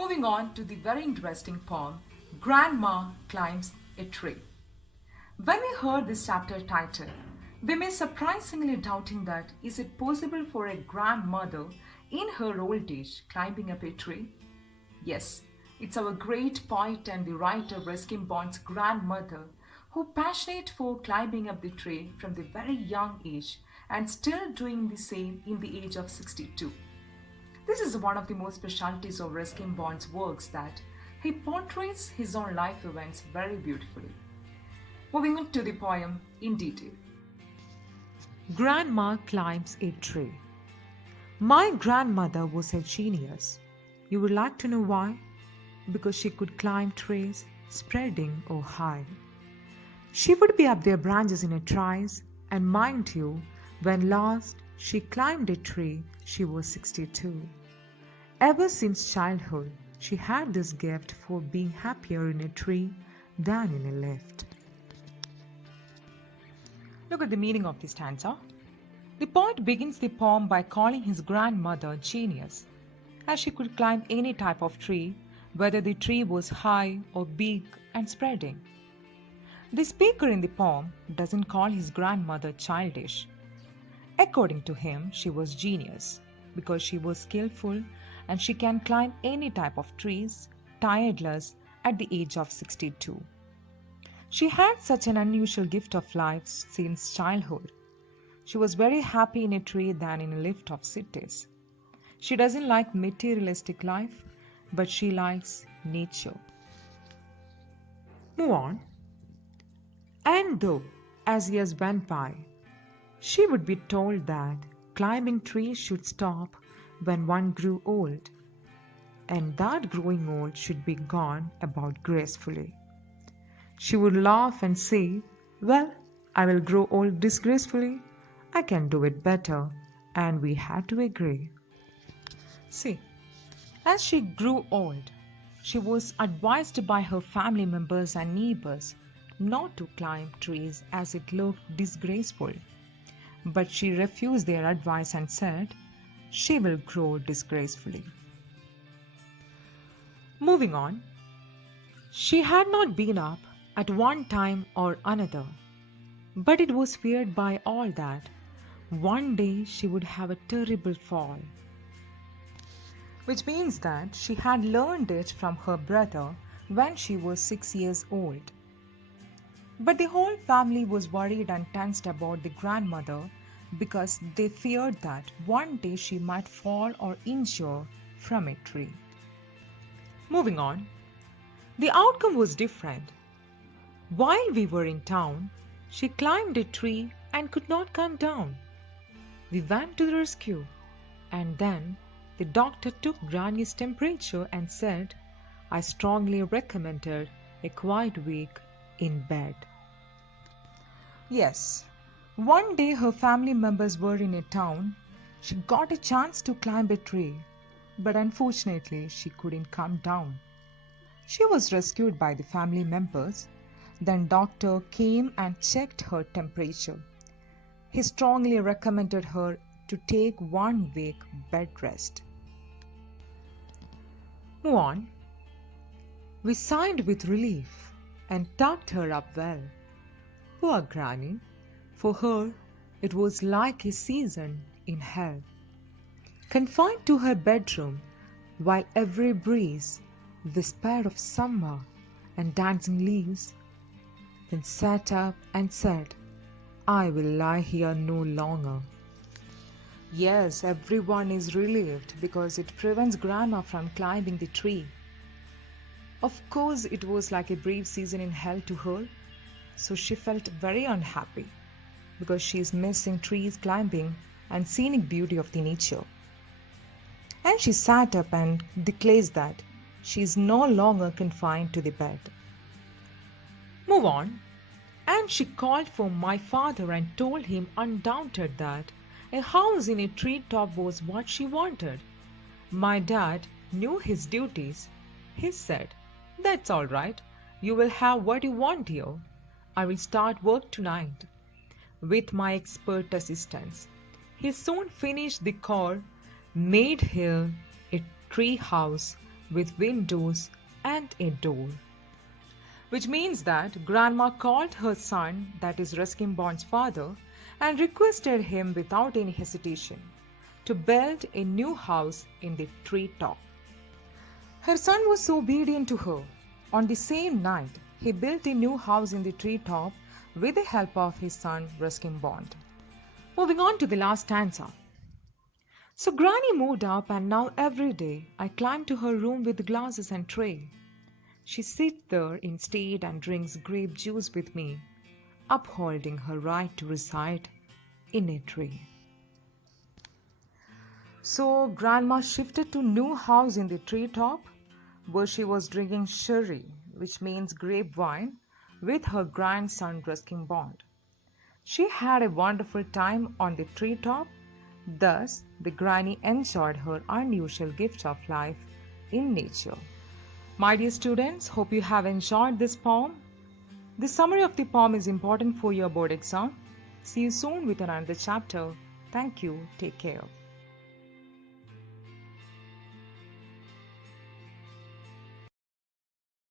Moving on to the very interesting poem, Grandma Climbs a Tree. When we heard this chapter title, we may surprisingly doubting that is it possible for a grandmother in her old age climbing up a tree? Yes, it's our great poet and the writer Ruskin Bond's grandmother who passionate for climbing up the tree from the very young age and still doing the same in the age of 62. This is one of the most specialties of Ruskin Bond's works that he portrays his own life events very beautifully. Moving on to the poem in detail. Grandma climbs a tree. My grandmother was a genius. You would like to know why? Because she could climb trees, spreading or high. She would be up their branches in a trice, and mind you, when last she climbed a tree, she was 62. Ever since childhood, she had this gift for being happier in a tree than in a lift. Look at the meaning of this stanza. The poet begins the poem by calling his grandmother genius, as she could climb any type of tree, whether the tree was high or big and spreading. The speaker in the poem doesn't call his grandmother childish. According to him, she was genius because she was skillful and she can climb any type of trees, tireless at the age of 62. She had such an unusual gift of life since childhood. She was very happy in a tree than in a lift of cities. She doesn't like materialistic life, but she likes nature. Move on. And though, as years went by, she would be told that climbing trees should stop when one grew old, and that growing old should be gone about gracefully. She would laugh and say, "Well, I will grow old disgracefully. I can do it better." And we had to agree. See, as she grew old, she was advised by her family members and neighbors not to climb trees as it looked disgraceful. But she refused their advice and said, she will grow disgracefully. Moving on, she had not been up at one time or another, but it was feared by all that one day she would have a terrible fall, which means that she had learned it from her brother when she was 6 years old. But the whole family was worried and tensed about the grandmother because they feared that one day she might fall or injure from a tree. Moving on, the outcome was different. While we were in town, she climbed a tree and could not come down. We went to the rescue, and then the doctor took Granny's temperature and said, I strongly recommended a quiet week in bed. Yes, one day her family members were in a town. She got a chance to climb a tree, but unfortunately she couldn't come down. She was rescued by the family members. Then doctor came and checked her temperature. He strongly recommended her to take 1 week bed rest. Move on. We sighed with relief and tucked her up well. Poor Granny, for her it was like a season in hell. Confined to her bedroom, while every breeze whispered of summer and dancing leaves, then sat up and said, I will lie here no longer. Yes, everyone is relieved because it prevents Grandma from climbing the tree. Of course, it was like a brief season in hell to her, so she felt very unhappy because she is missing trees climbing and scenic beauty of the nature. And she sat up and declares that she is no longer confined to the bed. Move on. And she called for my father and told him undaunted that a house in a treetop was what she wanted. My dad knew his duties. He said, That's all right. You will have what you want here. I will start work tonight. With my expert assistance, he soon finished the core, made here a tree house with windows and a door. Which means that Grandma called her son, that is Ruskin Bond's father, and requested him without any hesitation to build a new house in the treetop. Her son was so obedient to her. On the same night, he built a new house in the treetop with the help of his son Ruskin Bond. Moving on to the last stanza. So Granny moved up, and now every day I climb to her room with glasses and tray. She sits there instead and drinks grape juice with me, upholding her right to reside in a tree. So Grandma shifted to new house in the treetop, where she was drinking sherry, which means grape wine, with her grandson Ruskin Bond. She had a wonderful time on the treetop. Thus, the granny enjoyed her unusual gift of life in nature. My dear students, hope you have enjoyed this poem. The summary of the poem is important for your board exam. See you soon with another chapter. Thank you. Take care.